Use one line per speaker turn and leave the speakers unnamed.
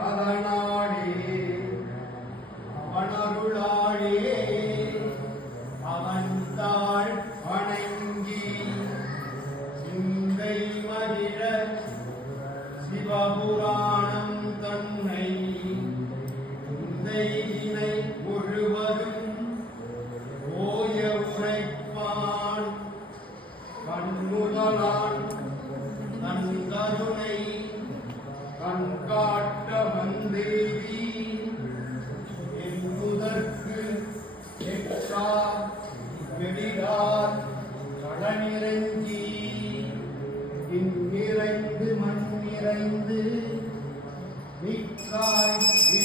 அதனாடி அவனருளாளே அவன் தாழ் வணங்கி சிந்தை மகிழ சிவபுராணம் தன்னை சிந்தையினை முழுவதும் ஓய